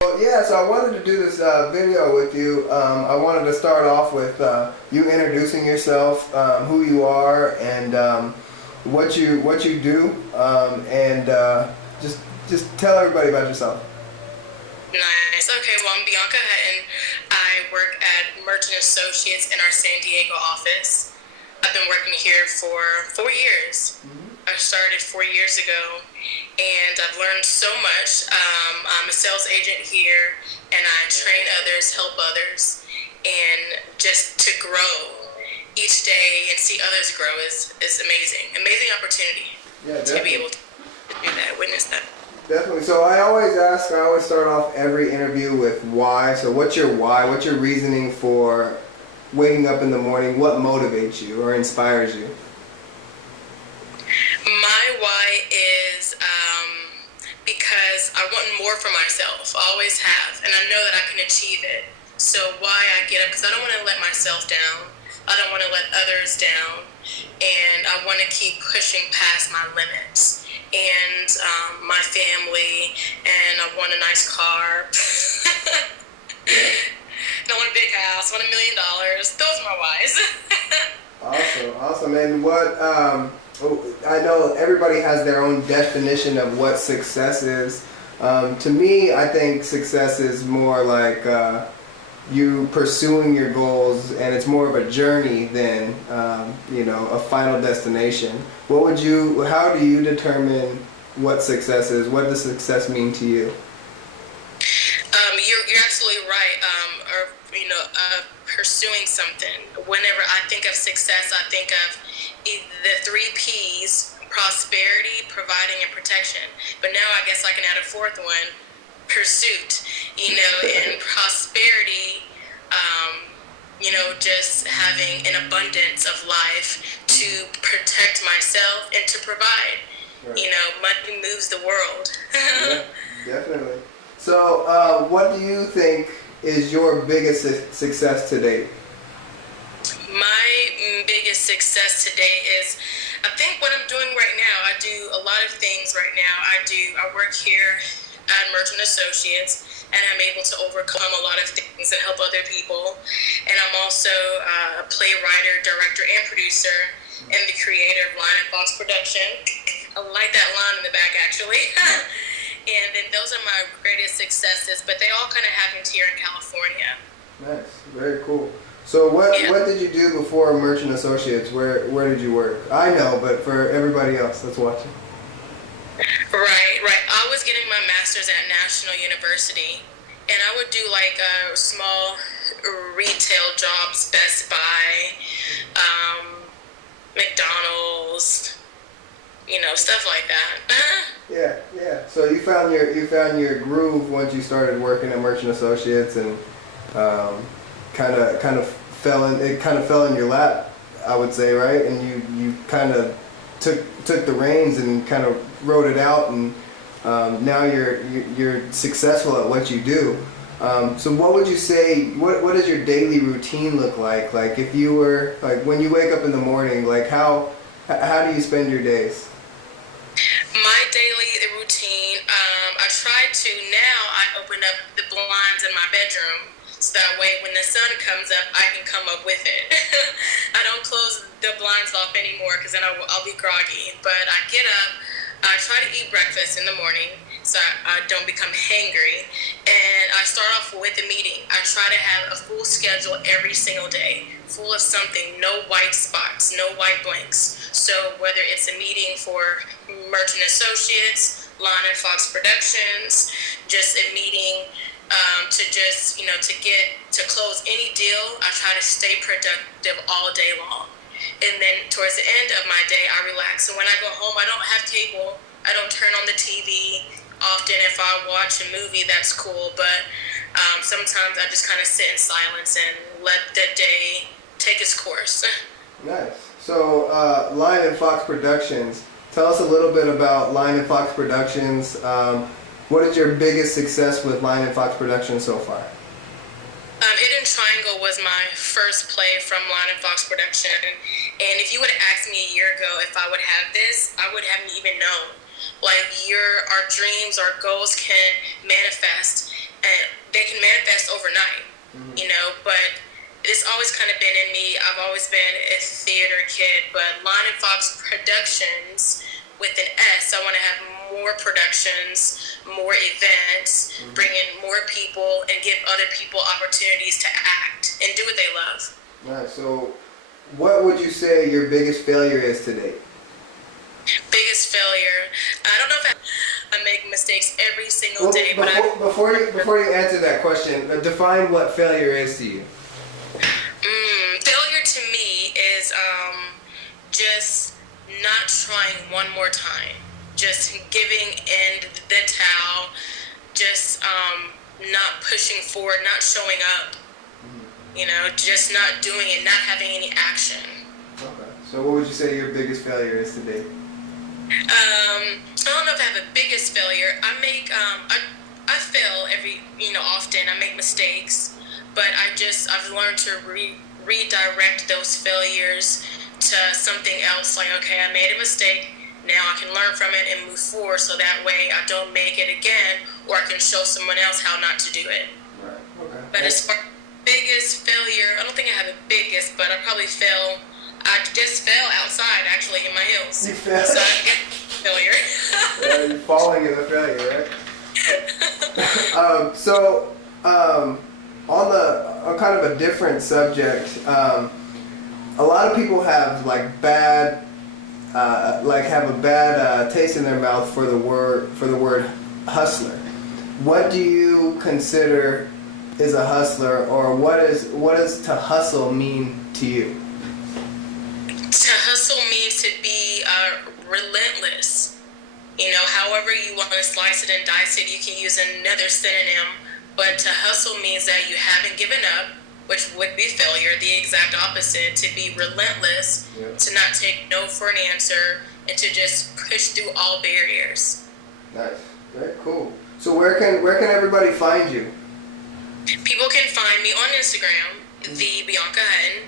Well, yeah, so I wanted to do this video with you. I wanted to start off with you introducing yourself, who you are, and what you do, and just tell everybody about yourself. Nice. Okay, well, I'm Bianca Hutton. I work at Merchant Associates in our San Diego office. I've been working here for 4 years. I started 4 years ago, and I've learned so much. I'm a sales agent here, and I train others, help others, and just to grow each day and see others grow is amazing. Amazing opportunity to be able to do that, witness that. Definitely. So I always start off every interview with why. So what's your why? What's your reasoning for waking up in the morning? What motivates you or inspires you? My why is because I want more for myself. I always have, and I know that I can achieve it. So why I get up, because I don't want to let myself down. I don't want to let others down, and I want to keep pushing past my limits and my family, and I want a nice car. I want a big house. I want $1 million. Those are my whys. Awesome. And what I know everybody has their own definition of what success is. To me, I think success is more like you pursuing your goals, and it's more of a journey than a final destination. How do you determine what success is? What does success mean to you? You're absolutely right. Pursuing something. Whenever I think of success, I think of the 3 P's: prosperity, providing, and protection. But now I guess I can add a fourth one: pursuit. And prosperity. Just having an abundance of life to protect myself and to provide. Right. Money moves the world. Yeah, definitely. So, what do you think is your biggest success to date? My biggest success today is, I think what I'm doing right now. I do a lot of things right now. I work here at Merchant Associates, and I'm able to overcome a lot of things and help other people. And I'm also a playwright, director, and producer, and the creator of Line and Fox Production. I like that line in the back, actually. And then those are my greatest successes, but they all kind of happened here in California. Nice, very cool. So what did you do before Merchant Associates? Where did you work? I know, but for everybody else that's watching. Right. I was getting my master's at National University, and I would do like small retail jobs, Best Buy, McDonald's, stuff like that. Yeah. So you found your groove once you started working at Merchant Associates, and kind of fell in your lap, I would say, right? And you kind of took the reins and kind of wrote it out, and now you're successful at what you do. So what would you say? What does your daily routine look like? Like if you were when you wake up in the morning, like how do you spend your days? My daily routine, now I open up the blinds in my bedroom, so that way when the sun comes up, I can come up with it. I don't close the blinds off anymore, because then I'll be groggy. But I get up, I try to eat breakfast in the morning, so I don't become hangry, and I start off with a meeting. I try to have a full schedule every single day, full of something, no white spots, no white blanks. So whether it's a meeting for Merchant Associates, Line and Fox Productions, just a meeting to close any deal, I try to stay productive all day long. And then towards the end of my day, I relax. So when I go home, I don't have cable. I don't turn on the TV. Often if I watch a movie, that's cool. But sometimes I just kind of sit in silence and let the day take its course. Nice. So Line and Fox Productions. Tell us a little bit about Line and Fox Productions. What is your biggest success with Line and Fox Productions so far? Hidden Triangle was my first play from Line and Fox Production, and if you would have asked me a year ago if I would have this, I would haven't even known. Like our dreams, our goals can manifest, and always kind of been in me. I've always been a theater kid, but Line and Fox Productions with an S. I want to have more productions, more events, bring in more people, and give other people opportunities to act and do what they love. Nice. So, what would you say your biggest failure is to date? Biggest failure. I don't know if I make mistakes every single day, but before you answer that question, define what failure is to you. Failure to me is just not trying one more time, just giving in the towel, just not pushing forward, not showing up, just not doing it, not having any action. Okay. So what would you say your biggest failure is today? I don't know if I have a biggest failure. I fail often. I make mistakes, but I've learned to redirect those failures to something else. Like, okay, I made a mistake. Now I can learn from it and move forward, so that way I don't make it again, or I can show someone else how not to do it. Right. Okay. But as far as biggest failure, I don't think I have a biggest, but I probably fail. I just fell outside, actually, in my heels. You fell? So I get failure. Yeah, you're falling in a failure, right? On kind of a different subject, a lot of people have have a bad taste in their mouth for the word hustler. What do you consider is a hustler, or what does to hustle mean to you? To hustle means to be relentless. However you want to slice it and dice it, you can use another synonym. But to hustle means that you haven't given up, which would be failure, the exact opposite. To be relentless, to not take no for an answer, and to just push through all barriers. Nice. Very cool. So where can everybody find you? People can find me on Instagram, the Bianca Hutton,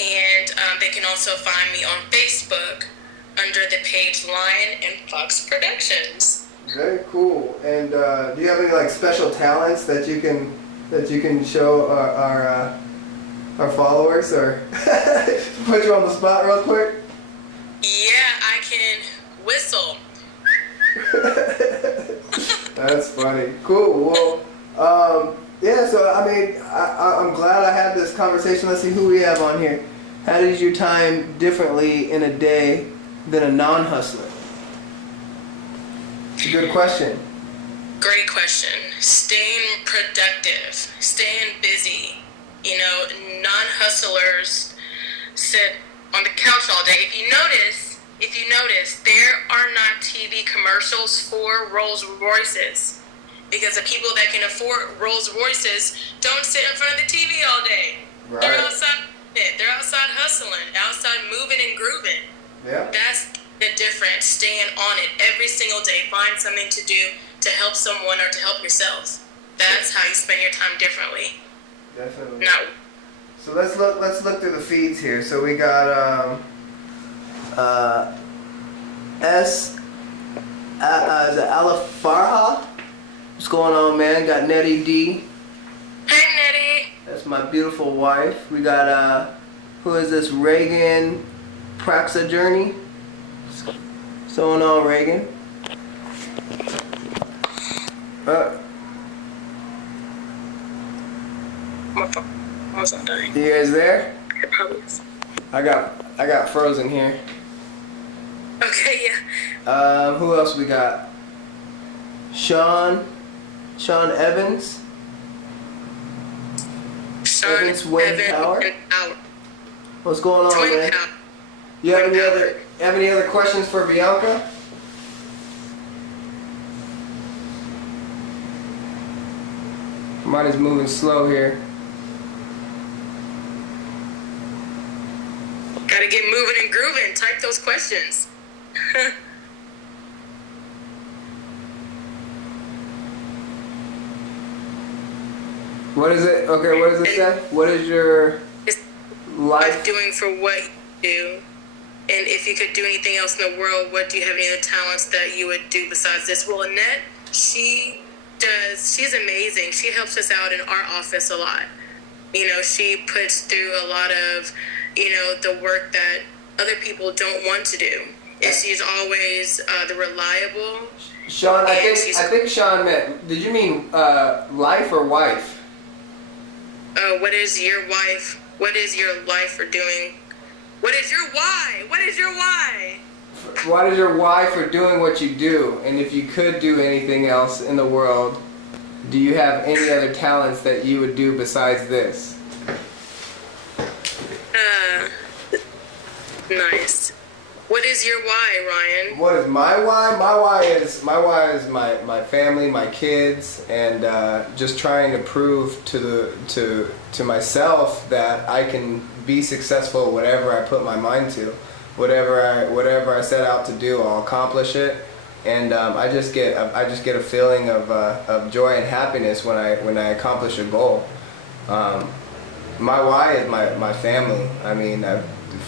and they can also find me on Facebook under the page Lion and Fox Productions. Very cool. And do you have any special talents that you can show our followers, or put you on the spot real quick? Yeah, I can whistle. That's funny. Cool. Well, yeah. So I'm glad I had this conversation. Let's see who we have on here. How does your time differently in a day than a non-hustler? It's a good question. Great question. Staying productive, staying busy. Non-hustlers sit on the couch all day. If you notice, there are not TV commercials for Rolls Royces, because the people that can afford Rolls Royces don't sit in front of the TV all day. Right. They're outside hustling, outside moving and grooving. Yeah. That's the difference. Staying on it every single day. Find something to do to help someone or to help yourself. That's how you spend your time differently. Definitely. No. So let's look through the feeds here. So we got is it Alafarha? What's going on, man? Got Nettie D. Hey, Nettie. That's my beautiful wife. We got who is this? Reagan Praxa Journey. What's going on, Reagan? My phone was not dying. You guys there? It probably is. I got frozen here. Okay, yeah. Who else we got? Sean Evans. Evans Wayne Power. What's going on, man? You have any other questions for Bianca? Mine is moving slow here. Gotta get moving and grooving. Type those questions. What is it? Okay, what does it say? What is your life doing for what you do? And if you could do anything else in the world, what do you have any other talents that you would do besides this? Well, Annette, she's amazing. She helps us out in our office a lot. she puts through a lot of, the work that other people don't want to do. And she's always the reliable. Sean, I think Sean meant, did you mean life or wife? What is your wife? What is your life for doing? What is your why? What is your why? What is your why for doing what you do? And if you could do anything else in the world, do you have any other talents that you would do besides this? Nice. What is your why, Ryan? What is my why? My why is my family, my kids, and just trying to prove to myself that I can be successful at whatever I put my mind to. Whatever I set out to do, I'll accomplish it, and I just get a feeling of joy and happiness when I accomplish a goal. My why is my family. I mean,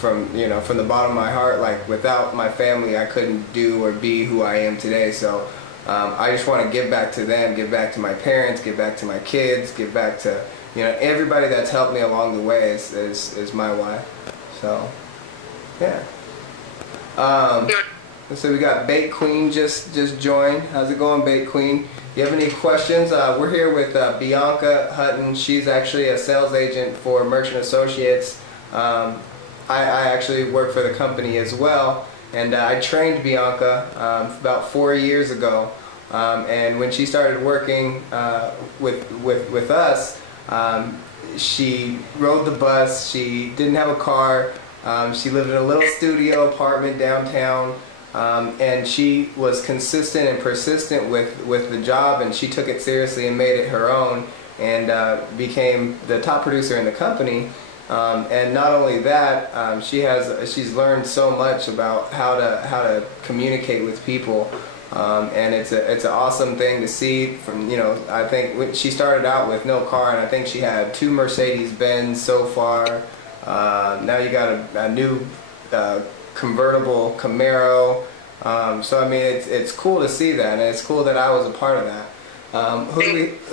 from the bottom of my heart, like without my family, I couldn't do or be who I am today. So I just want to give back to them, give back to my parents, give back to my kids, give back to everybody that's helped me along the way is my why. So yeah. So we got Bake Queen just joined. How's it going, Bake Queen? You have any questions? We're here with Bianca Hutton. She's actually a sales agent for Merchant Associates. I actually work for the company as well, and I trained Bianca about 4 years ago. And when she started working with us, she rode the bus. She didn't have a car. She lived in a little studio apartment downtown, and she was consistent and persistent with the job, and she took it seriously and made it her own, and became the top producer in the company. And not only that, she's learned so much about how to communicate with people, and it's an awesome thing to see. From I think she started out with no car, and I think she had 2 Mercedes-Benz so far. Now you got a new convertible Camaro. So I mean, it's cool to see that, and it's cool that I was a part of that.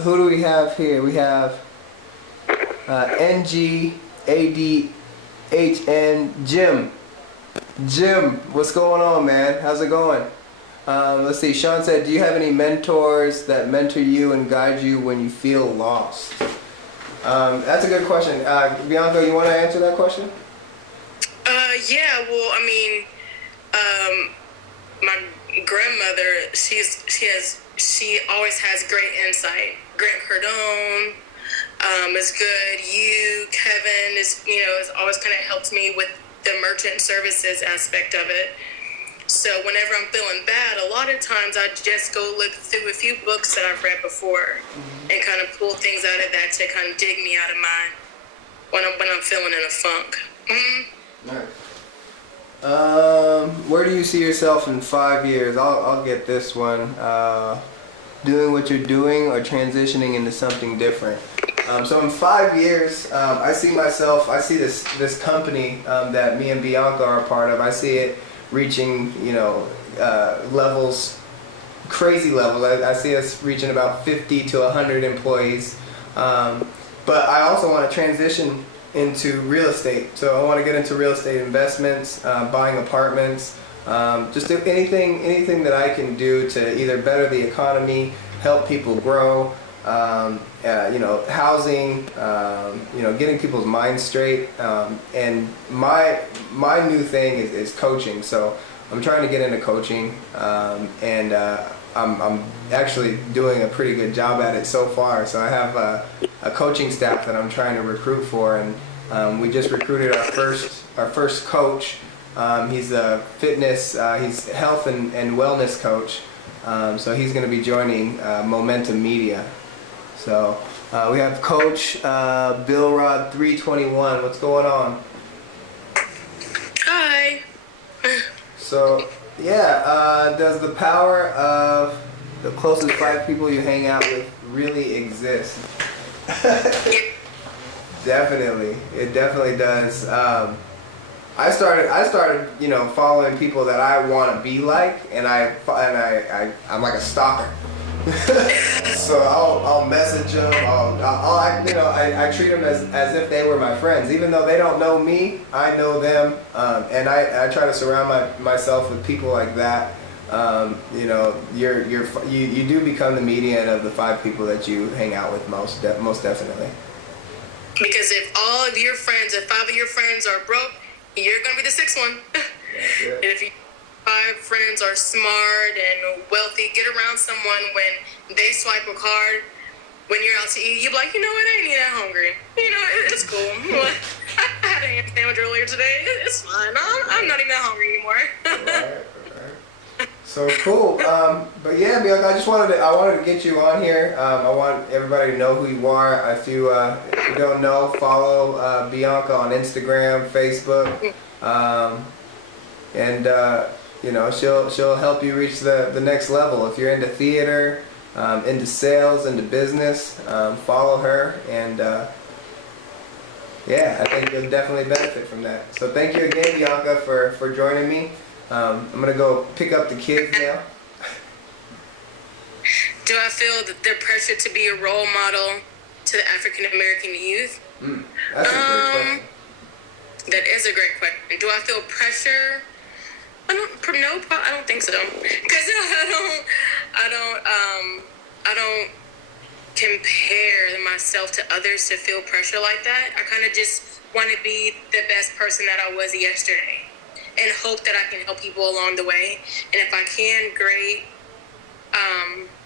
Who do we have here? We have NGADHN Jim. Jim, what's going on, man? How's it going? Let's see. Sean said, do you have any mentors that mentor you and guide you when you feel lost? That's a good question. Bianca, you want to answer that question? Yeah, well, I mean, my grandmother, she always has great insight. Grant Cardone is good. Kevin is always kind of helped me with the merchant services aspect of it. So whenever I'm feeling bad, a lot of times I just go look through a few books that I've read before, and kind of pull things out of that to kind of dig me out of when I'm feeling in a funk. Nice. Where do you see yourself in 5 years? I'll get this one. Doing what you're doing or transitioning into something different. So in 5 years, I see this company that me and Bianca are a part of. I see it reaching, levels, crazy levels. I see us reaching about 50 to 100 employees. But I also want to transition into real estate. So I want to get into real estate investments, buying apartments, just do anything that I can do to either better the economy, help people grow, housing, getting people's minds straight. And my new thing is coaching. So I'm trying to get into coaching, and I'm actually doing a pretty good job at it so far. So I have a coaching staff that I'm trying to recruit for, and we just recruited our first coach. He's a fitness, he's health and wellness coach. So he's going to be joining Momentum Media. So we have Coach Bill Rod 321. What's going on? Hi. So yeah, does the power of the closest 5 people you hang out with really exist? Definitely, it definitely does. I started, following people that I want to be like, and I'm like a stalker. So I'll message them. I treat them as if they were my friends, even though they don't know me. I know them, and I try to surround myself with people like that. You do become the median of the 5 people that you hang out with most definitely. Because if all of your friends, if 5 of your friends are broke, you're gonna be the 6th one. And if you 5 friends are smart and wealthy, get around someone when they swipe a card. When you're out to eat, you're like, you know what, I ain't that hungry. It's cool. I had a ham sandwich earlier today. It's fine. I'm not even that hungry anymore. Right. So cool. But yeah, Bianca, I wanted to get you on here. I want everybody to know who you are. If you don't know, follow Bianca on Instagram, Facebook, and she'll help you reach the next level. If you're into theater, into sales, into business, follow her, and I think you'll definitely benefit from that. So thank you again, Bianca, for joining me. I'm gonna go pick up the kids now. Do I feel the pressure to be a role model to the African American youth? That's a great question. That is a great question. Do I feel pressure? I don't think so. Because I don't compare myself to others to feel pressure like that. I kind of just want to be the best person that I was yesterday, and hope that I can help people along the way. And if I can, great.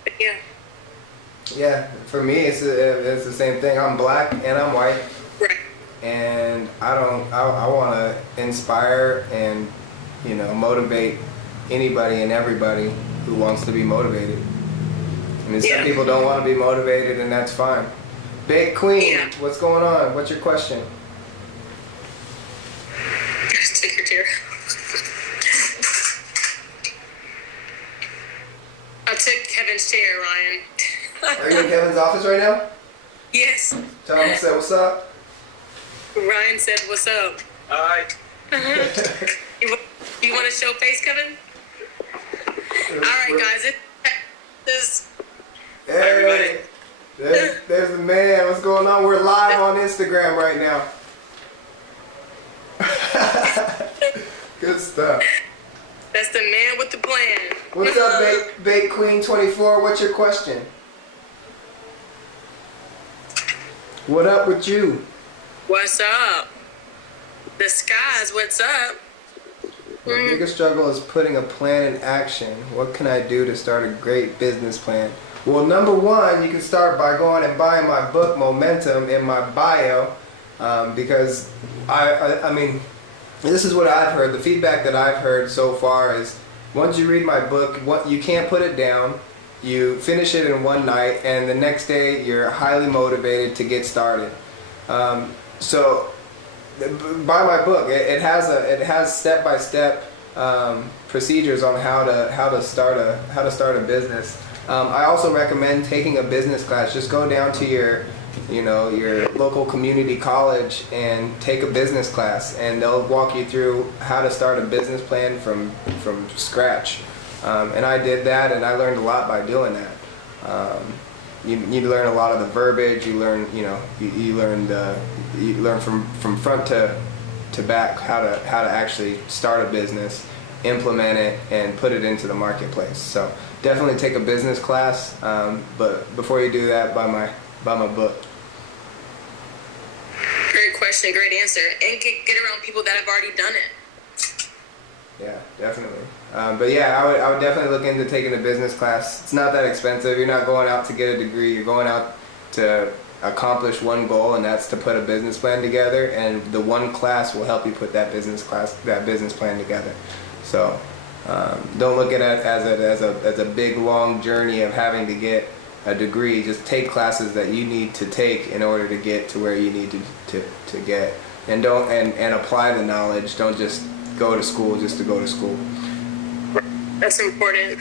But yeah. Yeah, for me, it's the same thing. I'm black and I'm white. Right. And I want to inspire and, motivate anybody and everybody who wants to be motivated. I mean, some people don't want to be motivated, and that's fine. Big Queen, what's going on? What's your question? Just take your chair. I took Kevin's chair, Ryan. Are you in Kevin's office right now? Yes. Tell him to say what's up. Ryan said, "What's up?" Hi. You want to show face, Kevin? All right, guys. Hey, there's the man. What's going on? We're live on Instagram right now. Good stuff. That's the man with the plan. What's up, Bake Queen 24? What's your question? What up with you? What's up? The skies, what's up? My biggest struggle is putting a plan in action. What can I do to start a great business plan? Well, number one, you can start by going and buying my book, Momentum, in my bio, because I mean, this is what I've heard. The feedback that I've heard so far is, once you read my book, you can't put it down. You finish it in one night, and the next day you're highly motivated to get started. So buy my book. It has step-by-step procedures on how to start a business. I also recommend taking a business class. Just go down to your local community college and take a business class, and they'll walk you through how to start a business plan from scratch. And I did that, and I learned a lot by doing that. You learn a lot of the verbiage. You learn you learn from front to back how to actually start a business, implement it, and put it into the marketplace. So definitely take a business class, but before you do that, buy my book. Great question, great answer, and get around people that have already done it. Yeah, definitely. But yeah, I would definitely look into taking a business class. It's not that expensive. You're not going out to get a degree. You're going out to accomplish one goal, and that's to put a business plan together. And the one class will help you put that business plan together. So don't look at it as a big long journey of having to get a degree. Just take classes that you need to take in order to get to where you need to get, and apply the knowledge. Don't just go to school just to go to school. That's important.